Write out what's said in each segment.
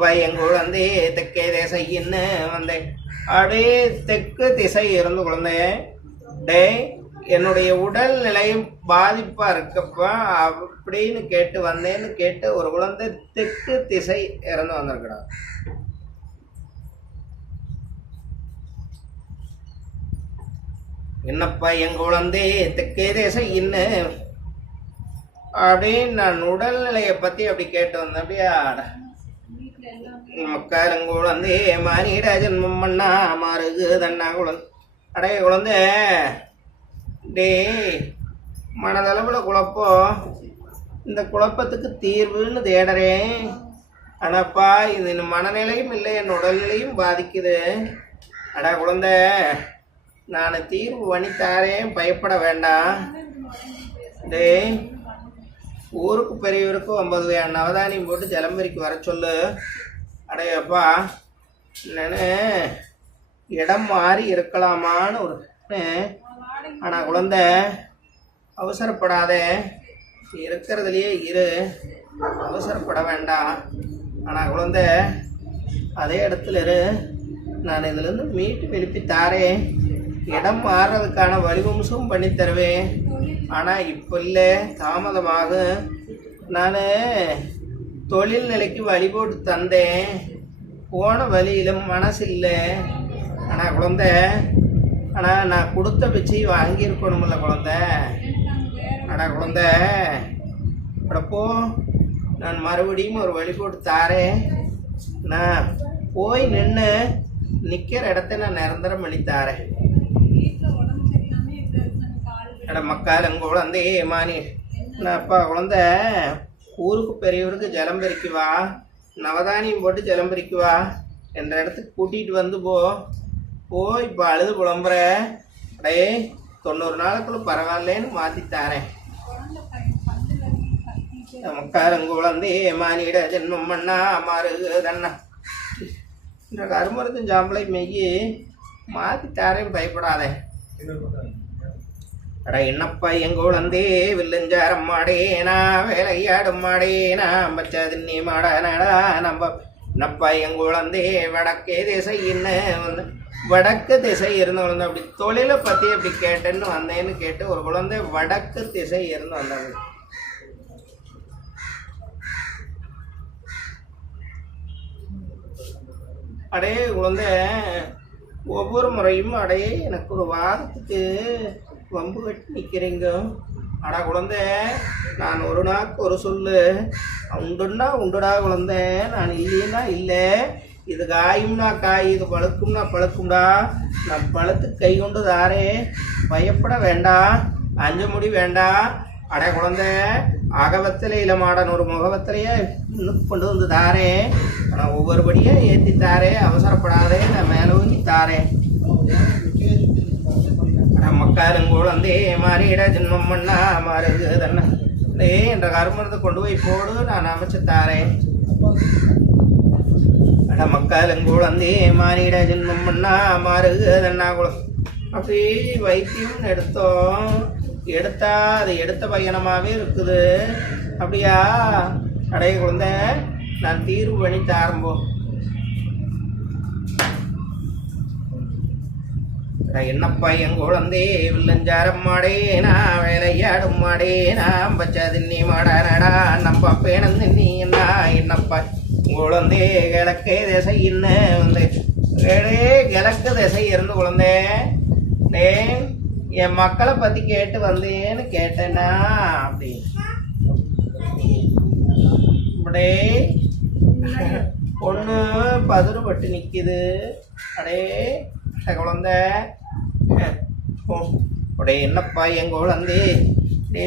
என்னப்பா எங்க குழந்தை தெற்கே திசைன்னு வந்தேன். அப்படியே தெற்கு திசை இருந்து குழந்தைய டே என்னுடைய உடல்நிலையும் பாதிப்பா இருக்கப்பா அப்படின்னு கேட்டு வந்தேன்னு கேட்டு ஒரு குழந்தை தெற்கு திசை இறந்து வந்திருக்கிறான். என்னப்பா எங்க குழந்தை தெற்கே திசை இன்னு அப்படின்னு நான் உடல்நிலையை பத்தி அப்படி கேட்டு வந்தேன். அப்படியா மக்களுங்குழந்தை மானிட ஜென்மம் பண்ணா மாறுகு தண்ணா குழந்தை அடைய குழந்தை டே மனதளவில் குழப்பம். இந்த குழப்பத்துக்கு தீர்வுன்னு தேடுறேன். ஆனாப்பா இது மனநிலையும் இல்லை, என் உடல்நிலையும் பாதிக்குது. அடா குழந்தை நான் தீர்வு பண்ணித்தாரேன், பயப்பட வேண்டாம். டே ஊருக்கு பெரியவருக்கும் 50 நவதானியம் போட்டு ஜலம்பரிக்கு வர சொல்லு. அடையப்பா நான் இடம் மாறி இருக்கலாமான்னு ஒரு ஆனால் குழந்தை அவசரப்படாத, இருக்கிறதுலையே இரு, அவசரப்பட வேண்டாம். ஆனால் குழந்தை அதே இடத்துல இரு, நான் இதுலேருந்து மீட்டு எழுப்பி தாரேன், இடம் மாறுறதுக்கான வழிவம்சம் பண்ணி தருவேன். ஆனால் இப்போ இல்லை, தாமதமாகும். நான் தொழில் நிலைக்கு வழி போட்டு தந்தேன், போன வழியிலும் மனசு இல்லை. ஆனால் குழந்தை ஆனால் நான் கொடுத்த பிச்சை வாங்கியிருக்கணுமில்ல குழந்தை. ஆனால் குழந்தை அப்போ நான் மறுபடியும் ஒரு வழி போட்டு தாரேன். நான் போய் நின்று நிற்கிற இடத்த நான் நிரந்தரம் பண்ணி தாரேன். மக்களும் குழந்தை மானி நான் அப்பா குழந்தை ஊருக்கு பெரியவருக்கு ஜலம்பரிக்கு வா, நவதானியம் போட்டு ஜலம்பரிக்கு வா என்ற இடத்துக்கு கூட்டிகிட்டு வந்து போய் இப்போ அழுது புலம்புற. அடே 90 நாளுக்குள்ள பரவாயில்லேன்னு மாற்றித்தாரேன். மக்களும் குழந்தை மானிட ஜென்மம் பண்ணா மாறுகு தண்ணா என்ற கருமரத்தின் சாம்பலை மெய்யி மாற்றித்தாரேன், பயப்படாதே. அட என்னப்பா எங்க குழந்தை வில்லஞ்சாரம் மாடேனா வேலையாடும் மாடேனா பச்சதின்னி மாடனடா நம்ம என்னப்பா எங்க குழந்தை வடக்கே திசை என்ன வந்து வடக்கு திசை இருந்து குழந்தை அப்படி தொழிலை பற்றி அப்படி கேட்டேன்னு வந்தேன்னு கேட்டு ஒரு குழந்தை வடக்கு திசை இருந்து வந்தாங்க. அடே குழந்தை ஒவ்வொரு முறையும் அடையே எனக்கு ஒரு வாரத்துக்கு வம்பு கட்டி நிற்கிறீங்க. அடா குழந்தை நான் ஒரு நாக்கு ஒரு சொல்லு, உண்டுன்னா உண்டுடா குழந்தை, நான் இல்லைன்னா இல்லை, இது காயும்னா காய், இது பழுக்கும்னா பழுக்கும்டா, நான் பழுத்து கை கொண்டு தாரே, பயப்பட வேண்டாம், அஞ்ச முடி வேண்டாம். அடா குழந்தை அகவத்திலே இல்லை மாடன் ஒரு முகவத்திலேயே இன்னும் கொண்டு வந்து தாரே, ஆனால் ஒவ்வொருபடியும் ஏற்றி தாரே, அவசரப்படாதே, நான் மேலே ஊங்கி தாரேன். மக்களும் குழந்தை மாறிட ஜென்மம் பண்ணா மாறுது தண்ணா என்ற கருமணத்தை கொண்டு போய் போடு, நான் அமைச்சு தாரேன். அட மக்களும் குழந்தை மாறிட ஜென்மம் பண்ணா மாறுது தண்ணா குளம் அப்படி வைத்தியம் எடுத்தா அது எடுத்த பையனமாகவே இருக்குது. அப்படியா அடைய குழந்தை நான் தீர்வு பண்ணி தாரம்போம். என்னப்பா என் குழந்தை வில்லஞ்சாரம் மாடேனா வேலையாடும் மாடேனா பச்சதின்னி மாடனடா நம்ம பேணந்து நீ என்னப்பா குழந்தை கிழக்கே திசை இன்ன வந்து கிழக்கு திசை இருந்து குழந்தை என் மக்களை பற்றி கேட்டு வந்தேன்னு கேட்டேன்னா அப்படி அப்படியே பொண்ணு பதுறுபட்டு நிற்கிது. அடே குழந்தை உடைய என்னப்பா எங்க குழந்தை டே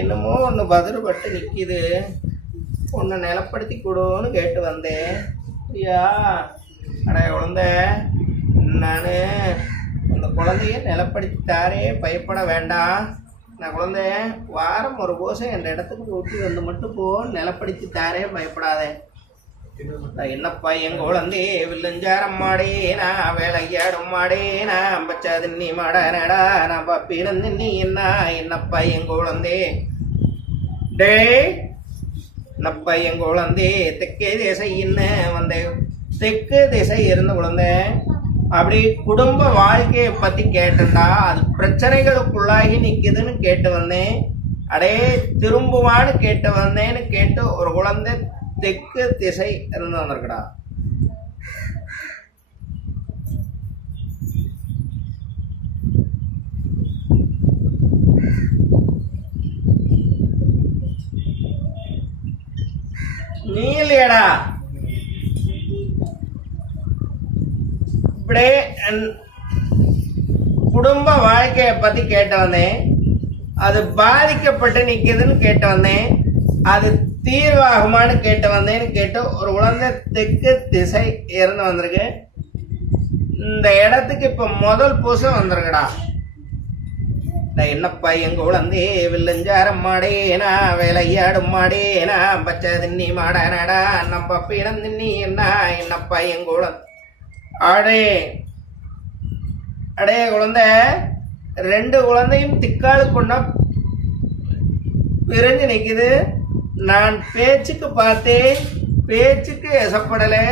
என்னமோ ஒன்று பதுறுபட்டு நிற்கிது, ஒன்று நிலப்படுத்தி கொடுன்னு கேட்டு வந்தேன். ஐயா அடா குழந்தை நான் அந்த குழந்தைய நிலப்படுத்தி தாரே, பயப்பட வேண்டாம். நான் குழந்தை வாரம் ஒரு கோசம் என்ற இடத்துக்கு ஊட்டி வந்து மட்டும் நிலப்படுத்தி தாரே, பயப்படாதே. என்னப்பா எங்க குழந்தை வில்லஞ்சாரம் மாடேனா வேலையாடும் மாடேனா பச்சதின்னி மாடனடா நான் பப்பினந்து நீ என்னப்பா எங்க குழந்தை டே நப்ப என் குழந்தை தெற்கே திசை என்ன வந்தேன். தெற்கு திசை இருந்த குழந்தை அப்படி குடும்ப வாழ்க்கையை பத்தி கேட்டா அது பிரச்சனைகளுக்குள்ளாகி நிக்குதுன்னு கேட்டு வந்தேன். அடே திரும்புவான்னு கேட்டு வந்தேன்னு கேட்டு ஒரு குழந்தை தெற்கு திசை இருந்து வந்திருக்கடா. நீ இல்லையடா இப்படியே குடும்ப வாழ்க்கையை பத்தி கேட்டு வந்தேன். அது பாதிக்கப்பட்டு நிக்குதுன்னு கேட்டு வந்தேன். அது தீர்வாகுமான்னு கேட்டு வந்தேன்னு கேட்டு ஒரு குழந்தை தெற்கு திசை இருந்து வந்திருக்கு. இந்த இடத்துக்கு இப்ப முதல் பூசம் வந்திருக்கடா. என்னப்பா எங்க குழந்தை வில்லஞ்சாரம் மாடேனா வேலையாடும் மாடேனா பச்சை தின்னி மாடானடா நம்ம பீடம் தின்னி என்னப்பா எங்க குழந்தை அடே அடே குழந்தை ரெண்டு குழந்தையும் திக்காளு கொண்டா பிரிஞ்சு நிக்குது. நான் பேச்சுக்கு பார்த்தேன், பேச்சுக்கு எசப்படலை.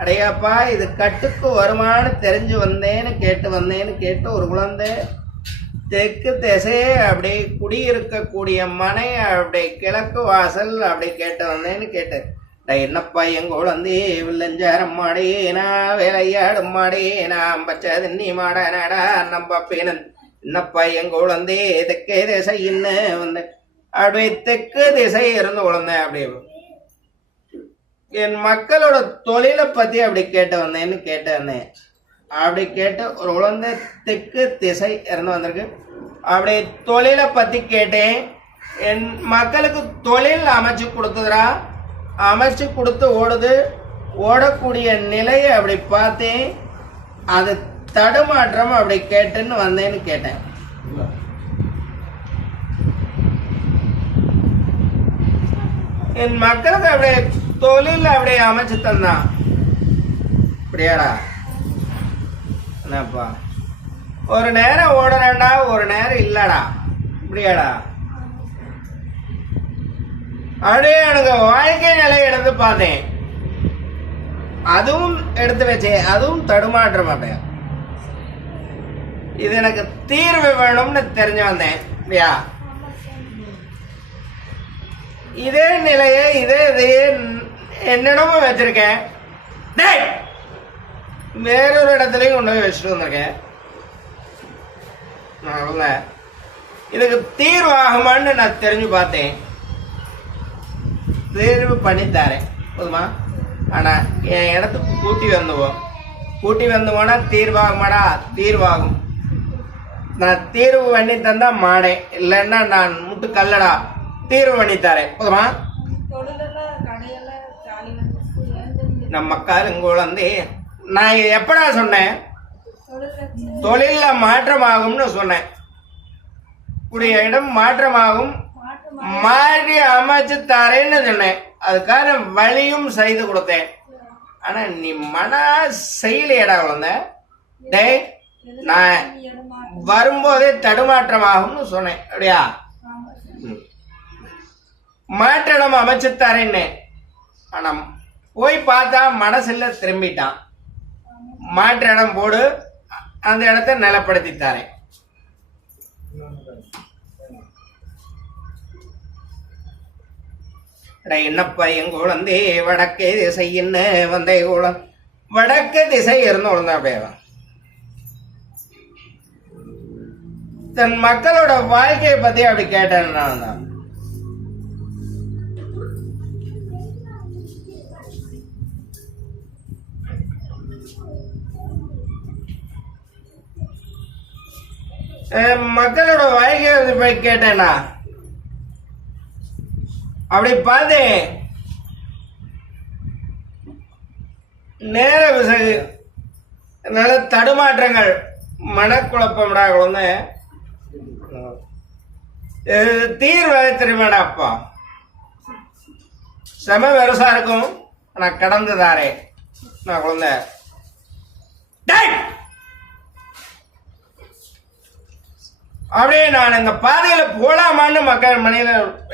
அடையாப்பா இது கட்டுக்கு வருமானு தெரிஞ்சு வந்தேன்னு கேட்டு ஒரு குழந்தை தெற்கு திசையே அப்படி குடியிருக்கக்கூடிய மனை அப்படி கிழக்கு வாசல் அப்படி கேட்டு வந்தேன்னு கேட்டு என்னப்பா எங்க குழந்தை வில்லஞ்சாரம் மாடேனா வேலையாடும் மாடேனா பச்சை தண்ணி மாடானடா நம்ம பீனன் என்னப்பா எங்க குழந்தை தெற்கே திசை என்ன வந்து அப்படி தெற்கு திசை இருந்து குழந்தை அப்படி என் மக்களோட தொழிலை பத்தி அப்படி கேட்டு வந்தேன். அப்படி கேட்டு ஒரு குழந்தை தெற்கு திசை இருந்து வந்திருக்கு. அப்படி தொழிலை பத்தி கேட்டேன். என் மக்களுக்கு தொழில் அமைச்சு கொடுத்துக்கிறா, அமைச்சு கொடுத்து ஓடுது. ஓடக்கூடிய நிலையை அப்படி பார்த்தேன். அது தடுமாற்றம் அப்படி கேட்டுன்னு வந்தேன்னு கேட்டேன். என் மக்களுக்கு அப்படியே தொழில் அப்படியே அமைச்சு தந்தான். அப்படியாடா என்னப்பா ஒரு நேரம் ஓடுறேன்டா, ஒரு நேரம் இல்லடா. இப்படியாடா அப்படியே எனக்கு வாழ்க்கை நிலை எடுத்து பார்த்தேன். அதுவும் எடுத்து வச்சேன், அதுவும் தடுமாற்றம் அப்படியே. இது எனக்கு தீர்வு வேணும்னு தெரிஞ்சு வந்தேன். இல்லையா இதே நிலையை இதையே என்னிடமும் வச்சிருக்கேன். வேறொரு இடத்துலயும் கொண்டு போய் வச்சுட்டு வந்திருக்கேன். இதுக்கு தீர்வு ஆகுமான்னு நான் தெரிஞ்சு பார்த்தேன். தீர்வு பண்ணித்தாரேன் போதுமா. ஆனா என் இடத்துக்கு கூட்டி வந்துவோனா தீர்வாகுமாடா? தீர்வாகும். நான் தீர்வு பண்ணி தந்தா மாடேன், இல்லைன்னா நான் முட்டு கல்லடா. தீர்வு பண்ணித்தாரேன் போதுமா. நம்ம காலங்குழந்தை நான் இது எப்படா சொன்னேன்? தொழில மாற்றமாகும்னு சொன்னேன். கூடிய இடம் மாற்றமாகும், மாறி அமைச்சு தரேன்னு சொன்னேன். அதுக்கான வழியும் செய்து கொடுத்தேன். ஆனா நீ மன செய்யலையடா குழந்தை. டேய் நான் வரும்போதே தடுமாற்றமாகும்னு சொன்னேன். அப்படியா? மாற்றிடம் அமைச்சு தரேன்னு. ஆனா போய் பார்த்தா மனசுல திரும்பிட்டான். மாற்று இடம் போடு, அந்த இடத்தை நிலப்படுத்தி தரேன். என்னப்பா எங்க குழந்தை வடக்கே திசை என்ன வந்த குளம் வடக்கு திசை இருந்து குழந்தை அப்படியே தன் மக்களோட வாழ்க்கையை பத்தி அப்படி கேட்டேன். நான் தான் மக்களோட வாழ்க்கையை போய் கேட்டேன்னா அப்படி பார்த்து நேர விசகு நல்ல தடுமாற்றங்கள் மனக்குழப்பம்டா குழந்தை. தீர்வு தெரியுமாடா அப்பா? செம வெறுசா இருக்கும், நான் கடந்துதாரே நான் குழந்தை. அப்படியே நான் இந்த பாதையில போலாமான்னு மக்கள் மனையில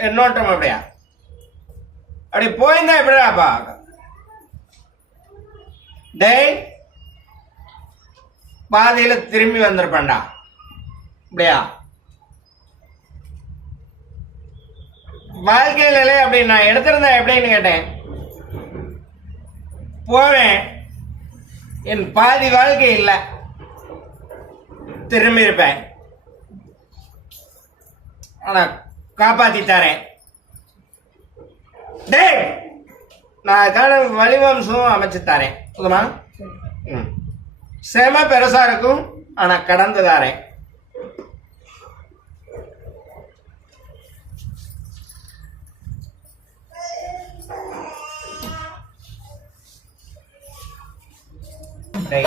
எண்ணோட்டம். அப்படியா அப்படி போயிருந்தா எப்படிடாப்பா? டேய், பாதையில திரும்பி வந்திருப்பேன்டா. அப்படியா? வாழ்க்கையில அப்படி நான் எடுத்திருந்தேன் எப்படின்னு கேட்டேன். போவேன், என் பாதி வாழ்க்கை இல்லை, திரும்பி இருப்பேன். ஆனா காப்பாத்தி தரேன். டேய், நான் அதுக்கான வழிவம்சம் அமைச்சு தரேன். போதுமா? செம பெருசா இருக்கும், ஆனா கடந்து தாரேன். டேய்,